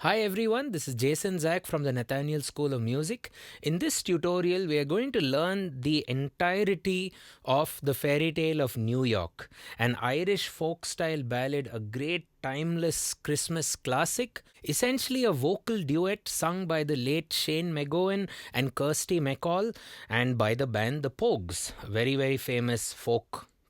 Hi everyone, this is Jason Zach from the Nathaniel School of Music. In this tutorial, we are going to learn the entirety of the Fairytale of New York, an Irish folk style ballad, a great timeless Christmas classic, essentially a vocal duet sung by the late Shane McGowan and Kirsty MacColl and by the band The Pogues, a very famous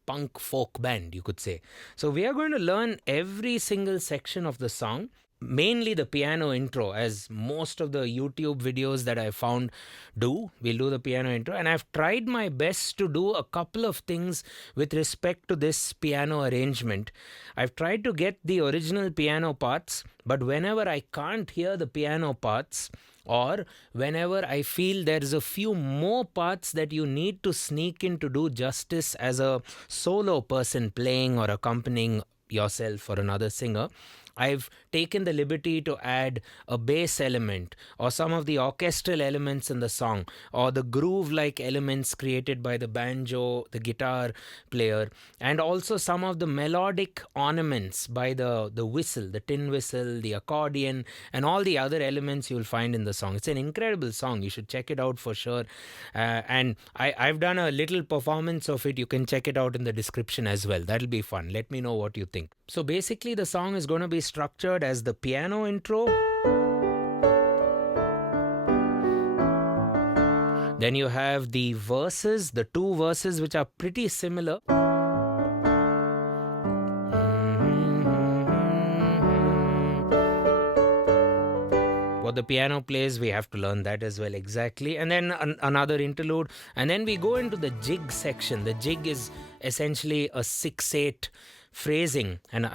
punk folk band, you could say. So, we are going to learn every single section of the song, mainly the piano intro, as most of the YouTube videos that I found do. We'll do the piano intro, and I've tried my best to do a couple of things with respect to this piano arrangement. I've tried to get the original piano parts, but whenever I can't hear the piano parts, or whenever I feel there's a few more parts that you need to sneak in to do justice as a solo person playing or accompanying yourself or another singer, I've taken the liberty to add a bass element or some of the orchestral elements in the song or the groove like elements created by the banjo, the guitar player, and also some of the melodic ornaments by the whistle, the tin whistle, the accordion, and all the other elements you'll find in the song. It's an incredible song. You should check it out for sure. And I've done a little performance of it. You can check it out in the description as well. That'll be fun. Let me know what you think. So basically, the song is going to be structured as the piano intro. Then you have the verses, the two verses which are pretty similar. What the piano plays, we have to learn that as well exactly. And then another interlude. And then we go into the jig section. The jig is essentially a 6/8 phrasing and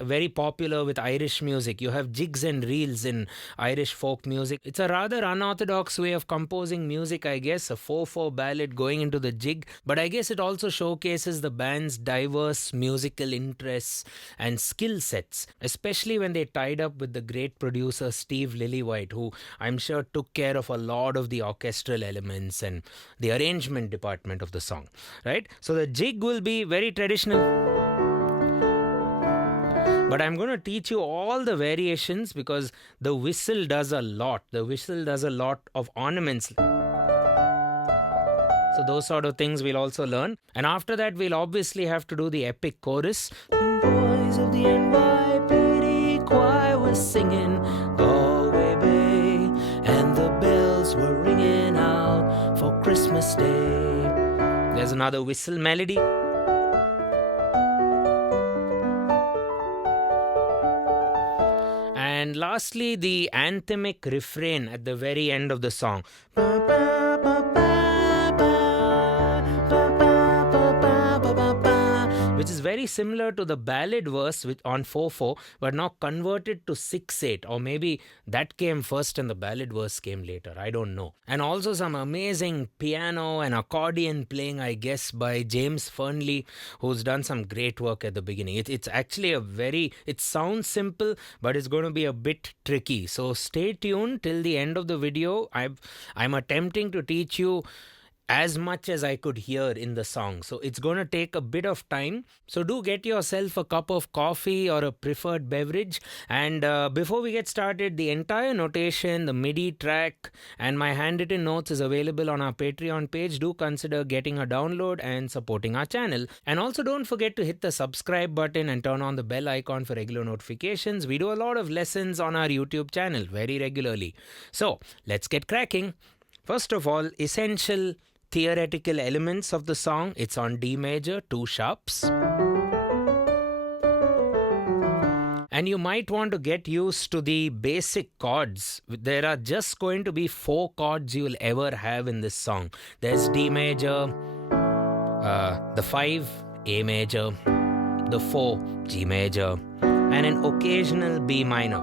very popular with Irish music. You have jigs and reels in Irish folk music. It's a rather unorthodox way of composing music, I guess, a 4/4 ballad going into the jig, but I guess it also showcases the band's diverse musical interests and skill sets, especially when they tied up with the great producer Steve Lillywhite, who I'm sure took care of a lot of the orchestral elements and the arrangement department of the song, right? So the jig will be very traditional. But I'm going to teach you all the variations because the whistle does a lot. The whistle does a lot of ornaments. So those sort of things we'll also learn. And after that, we'll obviously have to do the epic chorus. The boys of the NYPD choir were singing Galway Bay, and the bells were ringing out for Christmas Day. There's another whistle melody. And lastly, the anthemic refrain at the very end of the song, which is very similar to the ballad verse on 4/4, but now converted to 6/8, or maybe that came first and the ballad verse came later. I don't know. And also some amazing piano and accordion playing, I guess, by James Fernley, who's done some great work at the beginning. It's actually it sounds simple, but it's going to be a bit tricky. So stay tuned till the end of the video. I'm attempting to teach you as much as I could hear in the song. So it's going to take a bit of time. So do get yourself a cup of coffee or a preferred beverage. And before we get started, the entire notation, the MIDI track, and my handwritten notes is available on our Patreon page. Do consider getting a download and supporting our channel. And also don't forget to hit the subscribe button and turn on the bell icon for regular notifications. We do a lot of lessons on our YouTube channel very regularly. So let's get cracking. First of all, essential theoretical elements of the song. It's on D major, 2 sharps. And you might want to get used to the basic chords. There are just going to be 4 chords you will ever have in this song. There's D major, the 5, A major, the 4, G major, and an occasional B minor.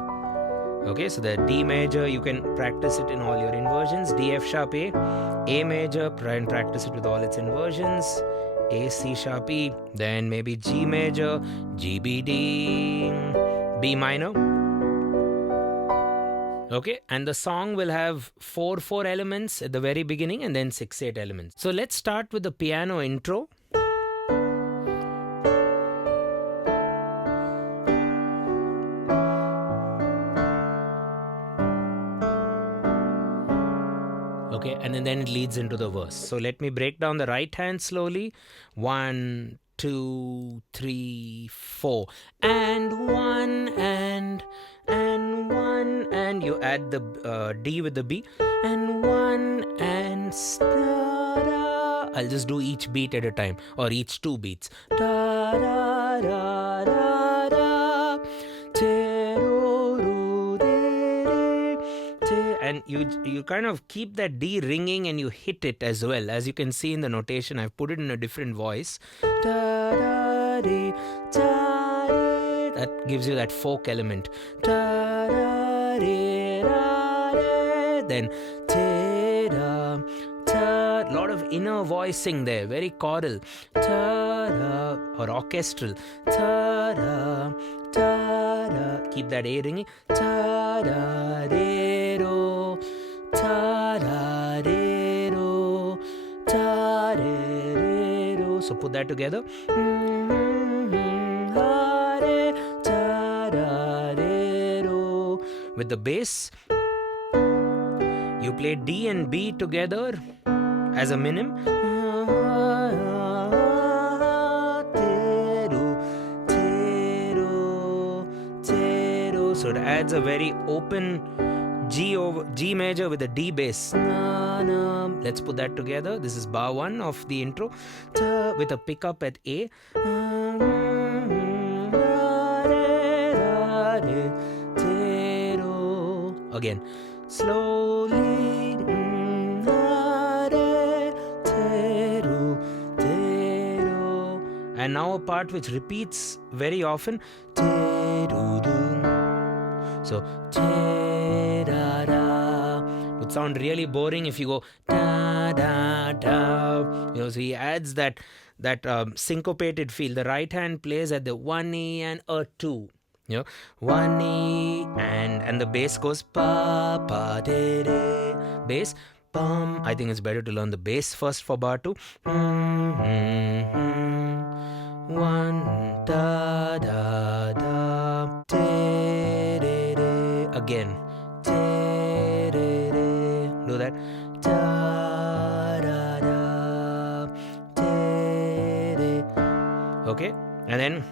Okay, so the D major, you can practice it in all your inversions. D, F sharp, A major, try and practice it with all its inversions. A, C sharp, E, then maybe G major, G, B, D, B minor. Okay, and the song will have 4/4 elements at the very beginning and then 6/8 elements. So let's start with the piano intro. Okay, and then it leads into the verse. So let me break down the right hand slowly. 1, 2, 3, 4. And 1 and 1 and you add the D with the B. And 1 and da. I'll just do each beat at a time, or each 2 beats. Da da da da da. And you kind of keep that D ringing and you hit it as well. As you can see in the notation, I've put it in a different voice. That gives you that folk element. Then a lot of inner voicing there, very choral, or orchestral. Keep that A ringing. So put that together. With the bass, you play D and B together as a minim. So it adds a very open G major with a D bass. Let's put that together. This is bar 1 of the intro with a pickup at A. Again, slowly. And now a part which repeats very often. So, would sound really boring if you go da da da. So he adds that syncopated feel. The right hand plays at the 1E and a 2. 1E and the bass goes pa pa de de. Bass bum. I think it's better to learn the bass first for bar 2. 1 da da da de de de. Again. De de de. Do that. Da da da de de. Okay, and then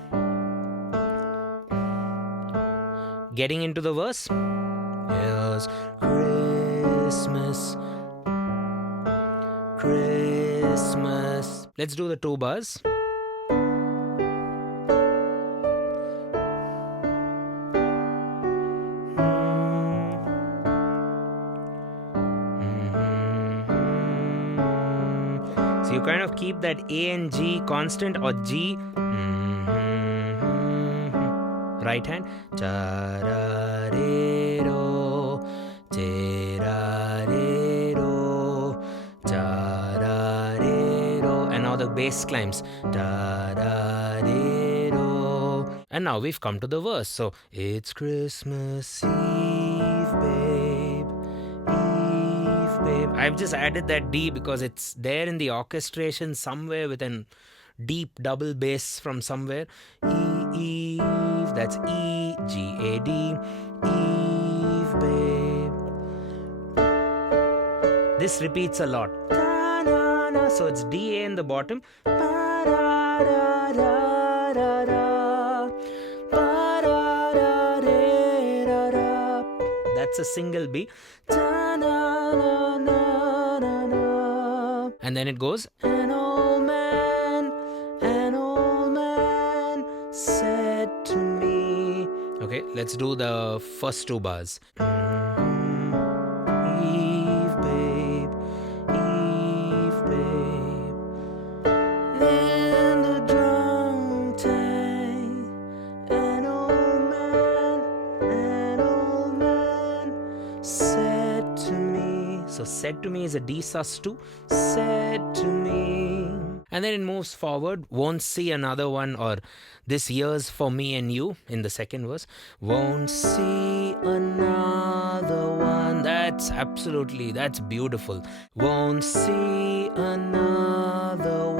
getting into the verse. Yes, Christmas, Christmas. Let's do the 2 bars. So you kind of keep that A and G constant, or G. Right hand. And now the bass climbs. And now we've come to the verse. So, it's Christmas Eve, babe. Eve, babe. I've just added that D because it's there in the orchestration somewhere with an deep double bass from somewhere. Eve, that's E, G, A, D. Eve, babe. This repeats a lot. So it's D, A in the bottom. That's a single B. And then it goes. An old man said to me. Okay, let's do the first 2 bars. Eve, babe. Eve, babe. Then the drum tank. An old man said to me. So said to me is a D sus2. Said to me. And then it moves forward. Won't see another one, or this year's for me and you in the second verse. Won't see another one. That's beautiful. Won't see another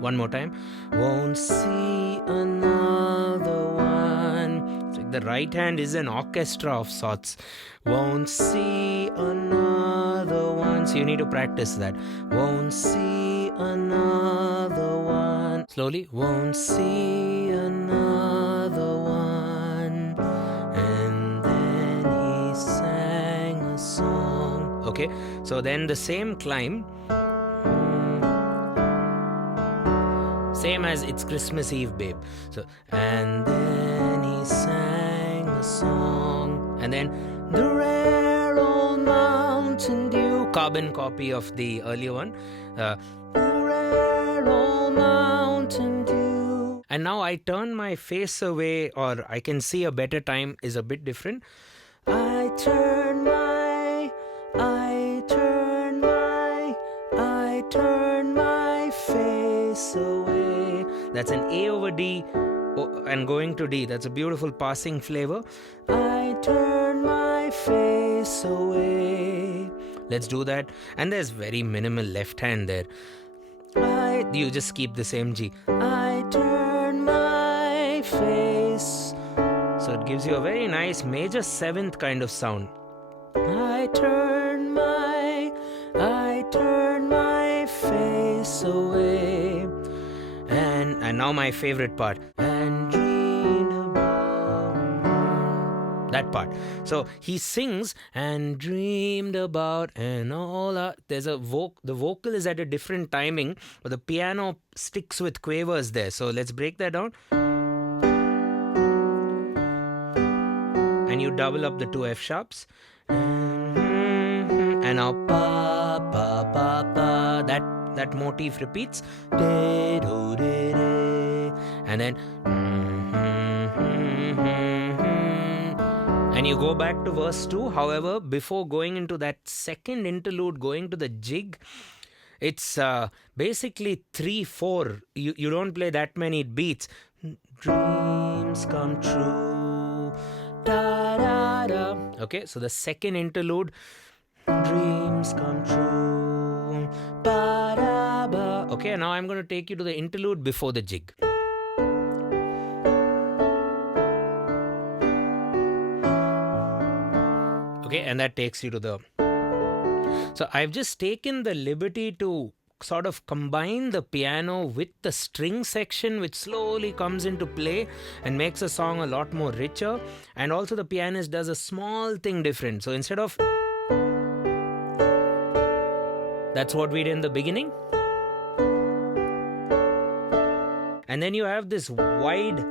one more time. Won't see another one. It's like the right hand is an orchestra of sorts. Won't see another one. So you need to practice that. Won't see another one. Slowly. Won't see another one. And then he sang a song. Okay, so then the same climb. Same as It's Christmas Eve, Babe. So, and then he sang a song. And then the rare old Mountain Dew. Carbon copy of the earlier one. The rare old Mountain Dew. And now I turn my face away, or I can see a better time is a bit different. I turn my face away. That's an A over D and going to D. That's a beautiful passing flavor. I turn my face away. Let's do that. And there's very minimal left hand there. You just keep the same G. I turn my face. So it gives you a very nice major seventh kind of sound. I turn my face away. And now my favorite part. And dreamed about that part. So he sings and dreamed about and all. There's a the vocal is at a different timing, but the piano sticks with quavers there. So let's break that down. And you double up the two F sharps. And now pa pa pa pa. That motif repeats. And then and you go back to verse 2. However, before going into that second interlude, going to the jig, it's basically 3/4. You don't play that many beats. Dreams come true. Da da da. Okay, so the second interlude, dreams come true. Ba da ba. Okay, now I'm going to take you to the interlude before the jig. Okay, and that takes you to the... So I've just taken the liberty to sort of combine the piano with the string section, which slowly comes into play and makes a song a lot more richer. And also the pianist does a small thing different. So instead of... That's what we did in the beginning. And then you have this wide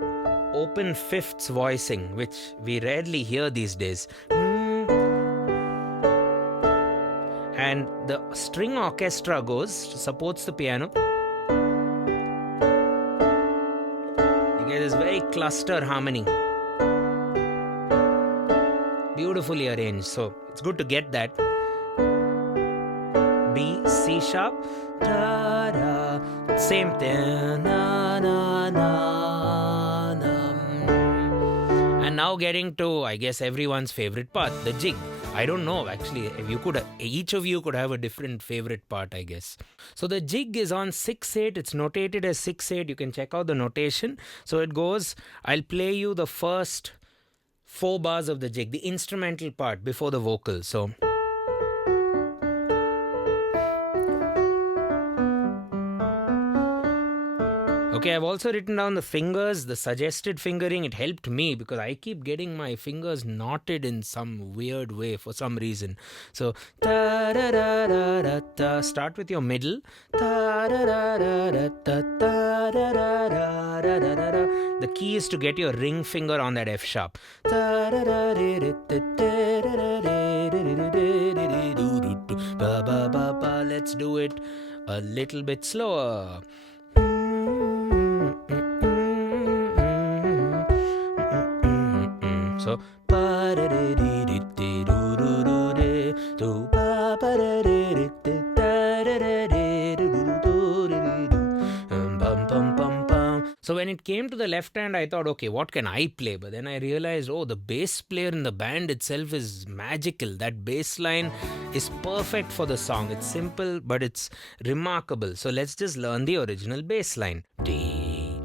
open fifths voicing, which we rarely hear these days. And the string orchestra supports the piano. You get this very cluster harmony. Beautifully arranged. So it's good to get that. B, C sharp, da da, same thing, na na na na. And now getting to, I guess, everyone's favorite part, the jig. I don't know, actually, each of you could have a different favorite part, I guess. So the jig is on 6/8. It's notated as 6/8. You can check out the notation. So it goes, I'll play you the first 4 bars of the jig, the instrumental part before the vocal. So... Okay, I've also written down the fingers, the suggested fingering. It helped me because I keep getting my fingers knotted in some weird way for some reason. So, start with your middle. The key is to get your ring finger on that F sharp. Let's do it a little bit slower. So, so when it came to the left hand, I thought, okay, what can I play? But then I realized, the bass player in the band itself is magical. That bass line is perfect for the song. It's simple, but it's remarkable. So let's just learn the original bass line. D,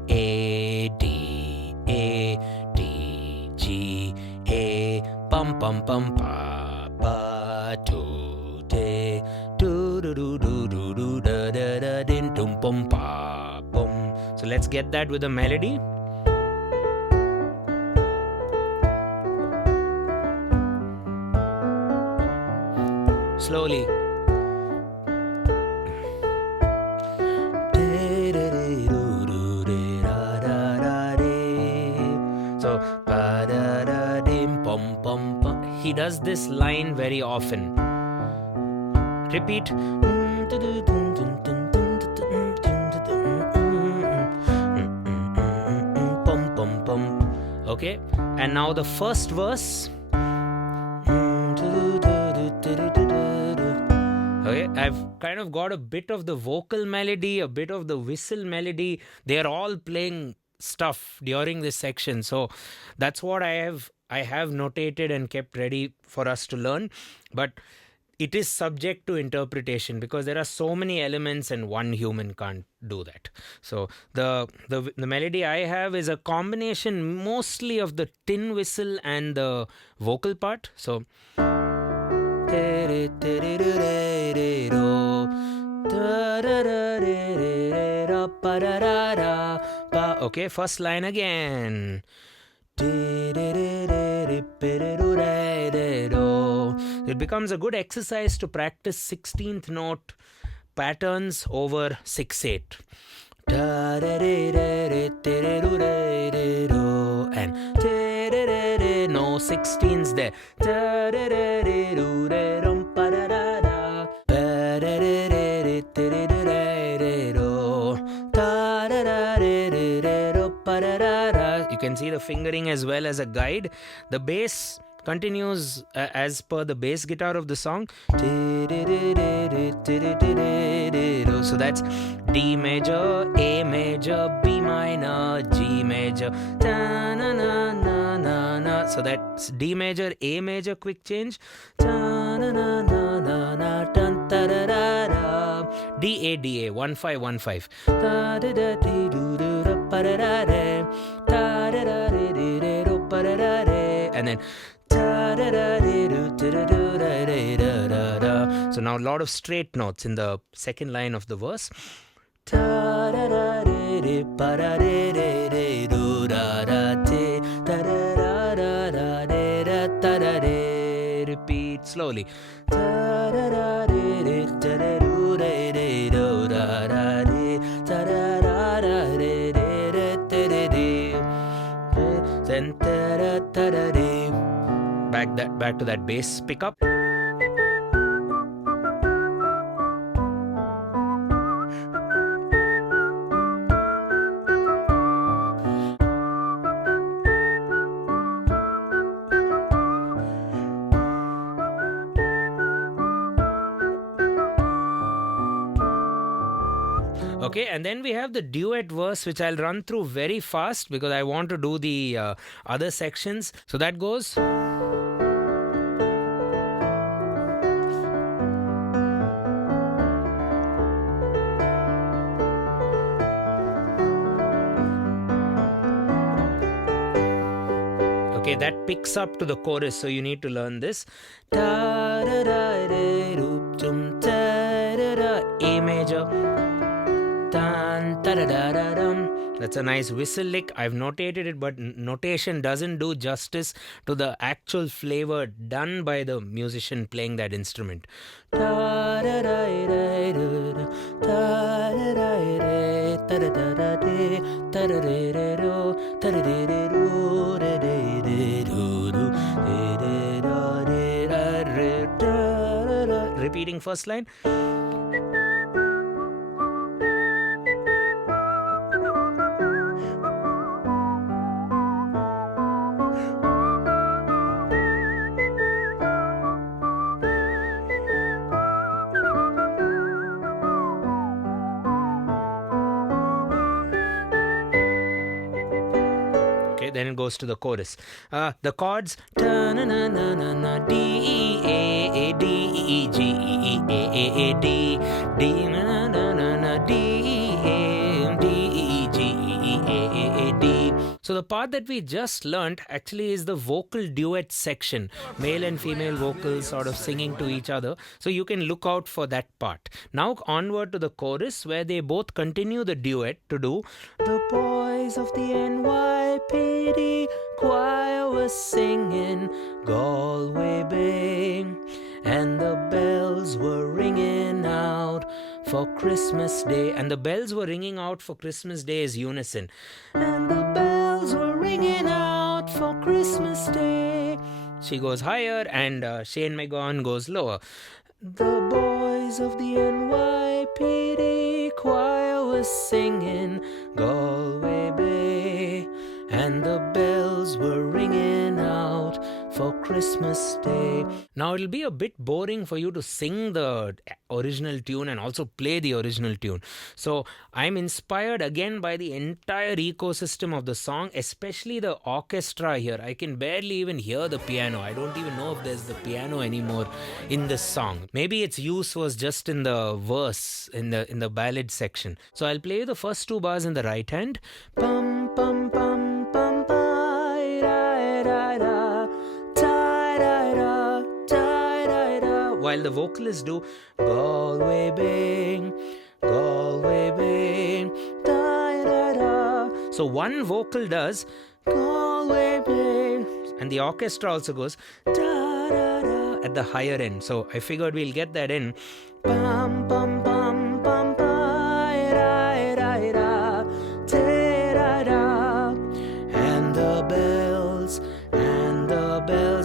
A, D, A, D, G, G, A, pum pum pum pa, pa, to, te, do do do do do do da da da din tum pum pa, pum. So let's get that with a melody. Slowly. So pa da da dim pom pom pom. He does this line very often. Repeat. Pom pom pom. Okay, and now the first verse. Okay, I've kind of got a bit of the vocal melody, a bit of the whistle melody. They're all playing stuff during this section. So that's what I have notated and kept ready for us to learn. But it is subject to interpretation because there are so many elements and one human can't do that. So the melody I have is a combination mostly of the tin whistle and the vocal part. So okay, first line again. It becomes a good exercise to practice 16th note patterns over 6/8. And no 16s there. You can see the fingering as well as a guide. The bass continues as per the bass guitar of the song. So that's D major, A major, B minor, G major. So that's D major, A major, quick change. D A D A 1515. And then so now a lot of straight notes in the second line of the verse. Repeat slowly. Back to that bass pickup. Okay, and then we have the duet verse, which I'll run through very fast because I want to do the other sections. So that goes. Okay, that picks up to the chorus, so you need to learn this. A major. That's a nice whistle lick. I've notated it, but notation doesn't do justice to the actual flavor done by the musician playing that instrument. Repeating first line. Then it goes to the chorus. The chords D E A D E G E A D D D E A D E G E A D. So the part that we just learnt actually is the vocal duet section, male and female vocals sort of singing to each other. So you can look out for that part. Now onward to the chorus, where they both continue the duet to do the boys of the NYPD choir was singing Galway Bay, and the bells were ringing out for Christmas Day. And the bells were ringing out for Christmas Day is unison. And the bells were ringing out for Christmas Day. She goes higher, and Shane MacGowan goes lower. The boys of the NYPD choir was singing Galway Bay, and the bells were ringing out for Christmas Day. Now it'll be a bit boring for you to sing the original tune and also play the original tune. So I'm inspired again by the entire ecosystem of the song, especially the orchestra here. I can barely even hear the piano. I don't even know if there's the piano anymore in this song. Maybe its use was just in the verse, in the ballad section. So I'll play the first two bars in the right hand. Pum pum pum pum pa da da da da da da da, while the vocalists do Galway Bay, Galway Bay, da da da. So one vocal does Galway Bay, and the orchestra also goes da da da at the higher end. So I figured we'll get that in. Bum bum bum bum ba da da da da da, and the bells.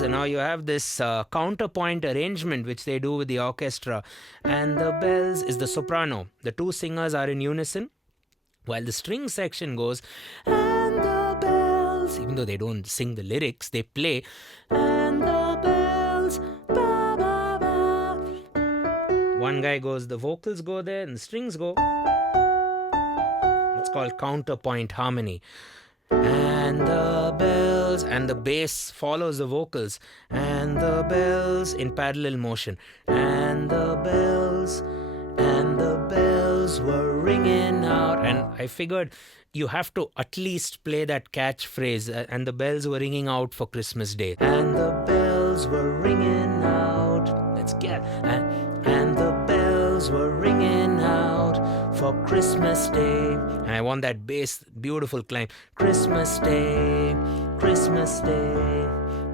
And now you have this counterpoint arrangement which they do with the orchestra. And the bells is the soprano. The two singers are in unison, while the string section goes and the bells. Even though they don't sing the lyrics, they play and the bells ba ba ba. One guy goes, the vocals go there and the strings go. It's called counterpoint harmony. And the bells, and the bass follows the vocals, and the bells in parallel motion, and the bells were ringing out. And I figured you have to at least play that catchphrase, and the bells were ringing out for Christmas Day, and the bells were ringing out. Let's get and the bells were ringing out for Christmas Day. And I want that bass, beautiful climb. Christmas Day, Christmas Day,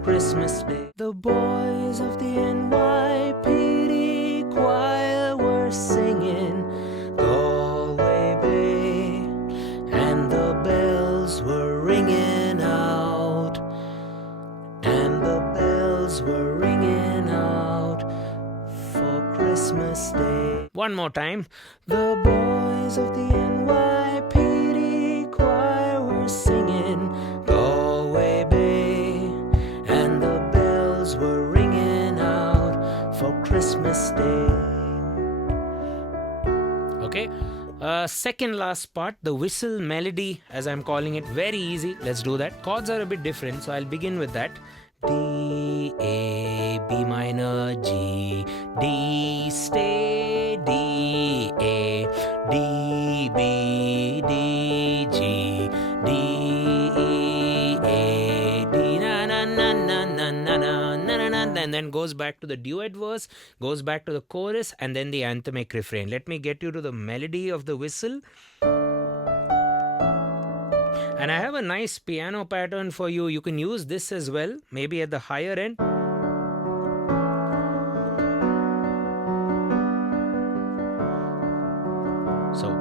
Christmas Day. The boys of the NYPD choir were singing Galway Bay, and the bells were ringing out, and the bells were ringing out for Christmas Day. One more time. The boys of the NYPD choir were singing Galway Bay, and the bells were ringing out for Christmas Day. Okay. Second last part, the whistle melody, as I'm calling it, very easy. Let's do that. Chords are a bit different, so I'll begin with that. D, A, B minor, G, D, stay, D, A, D, B, D, G, D, E, A, D, na na na na na na na na na, and then goes back to the duet verse, goes back to the chorus, and then the anthemic refrain. Let me get you to the melody of the whistle. And I have a nice piano pattern for you. You can use this as well, maybe at the higher end. So.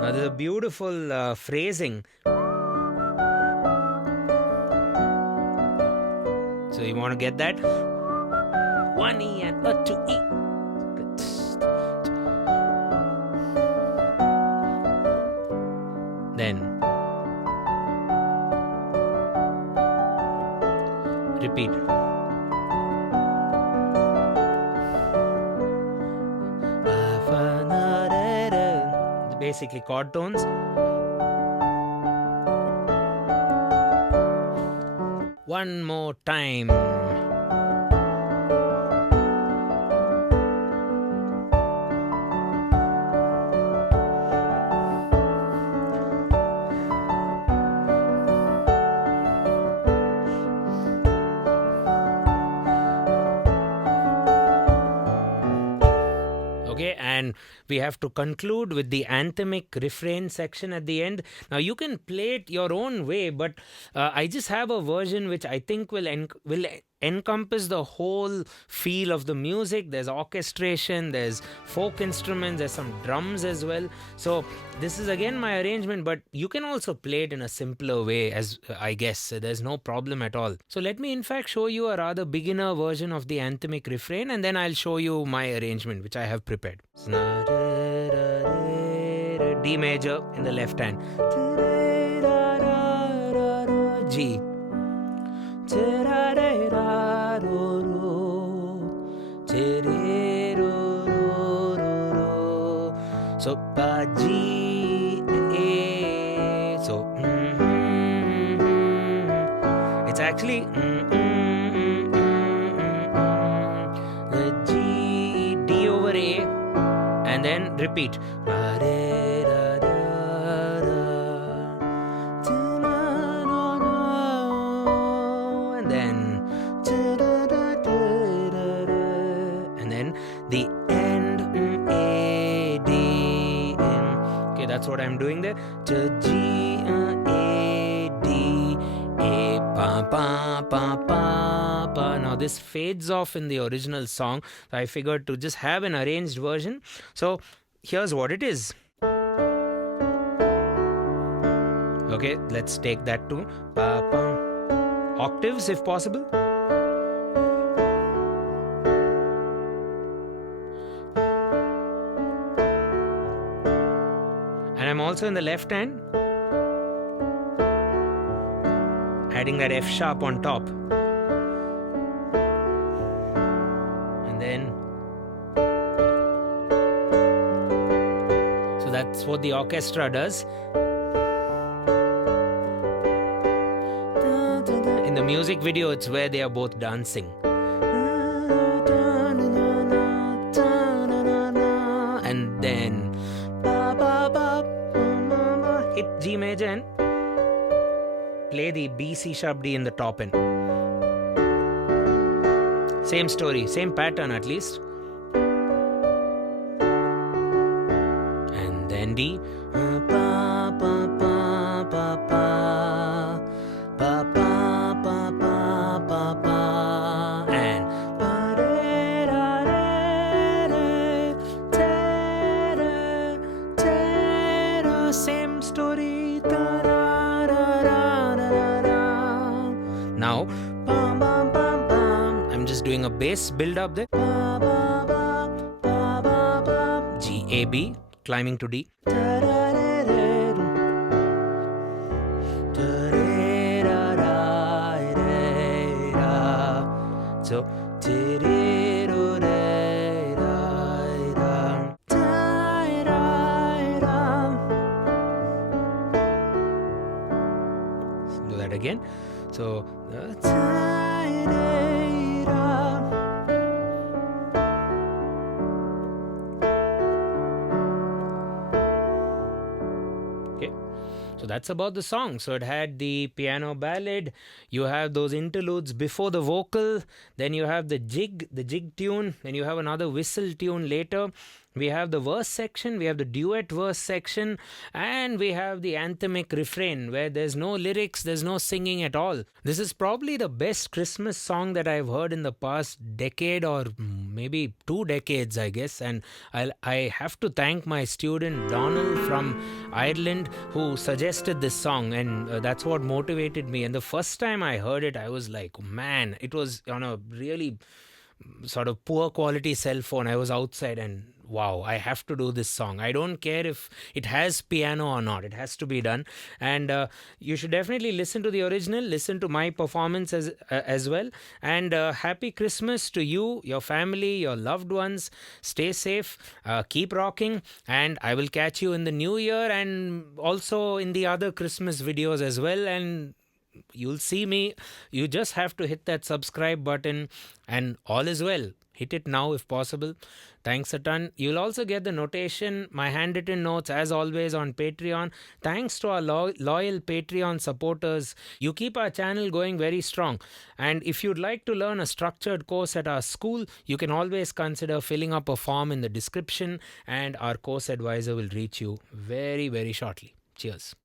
Now there's a beautiful phrasing. So you want to get that? 1 E and a 2 E. Then repeat. basically chord tones. One more time. Okay, and we have to conclude with the anthemic refrain section at the end. Now you can play it your own way, but I just have a version which I think will encompass the whole feel of the music. There's orchestration, there's folk instruments, there's some drums as well. So this is again my arrangement, but you can also play it in a simpler way, as I guess. There's no problem at all. So let me in fact show you a rather beginner version of the anthemic refrain, and then I'll show you my arrangement which I have prepared. D major in the left hand, G, so G, A, so it's actually the G, D over A, and then repeat. And then the end, A, D, M. Okay, that's what I'm doing there. G, A, D, A, pa, pa, pa, pa, pa. Now this fades off in the original song, so I figured to just have an arranged version. So here's what it is. Okay, let's take that to pa, pa. Octaves if possible. And I'm also in the left hand, adding that F sharp on top. And then, so that's what the orchestra does. In the music video, it's where they are both dancing. And then hit G major and play the B, C sharp, D in the top end. Same story, same pattern at least. And then D, pa, pa, pa, pa, pa, pa, pa, pa, pa, pa, and pa, re, ra, re, te, ra, same story. Ta, ra, ra, ra, ra, ra. Now, bam, bam, bam, bam. I'm just doing a bass build up there. Ba, ba, ba, ba, ba, ba. G, A, B, climbing to D. Ta, ra, re, re, ta, re, ra, ra, re, ra. So, ti, re, ro, re, ra, ra, ta, ra, ra. Do that again. So, ta, re, ra. Okay, so that's about the song. So it had the piano ballad, you have those interludes before the vocal, then you have the jig tune, then you have another whistle tune later. We have the verse section, we have the duet verse section, and we have the anthemic refrain where there's no lyrics, there's no singing at all. This is probably the best Christmas song that I've heard in the past decade or maybe 2 decades, I guess. And I have to thank my student Donald from Ireland who suggested this song, and that's what motivated me. And the first time I heard it, I was like, man, it was on a really sort of poor quality cell phone. I was outside and wow, I have to do this song. I don't care if it has piano or not, it has to be done. And you should definitely listen to the original, listen to my performance as well. And happy Christmas to you, your family, your loved ones. Stay safe, keep rocking, and I will catch you in the new year and also in the other Christmas videos as well. And you'll see me. You just have to hit that subscribe button, and all is well. Hit it now if possible. Thanks a ton. You'll also get the notation, my handwritten notes, as always, on Patreon. Thanks to our loyal Patreon supporters. You keep our channel going very strong. And if you'd like to learn a structured course at our school, you can always consider filling up a form in the description, and our course advisor will reach you very, very shortly. Cheers.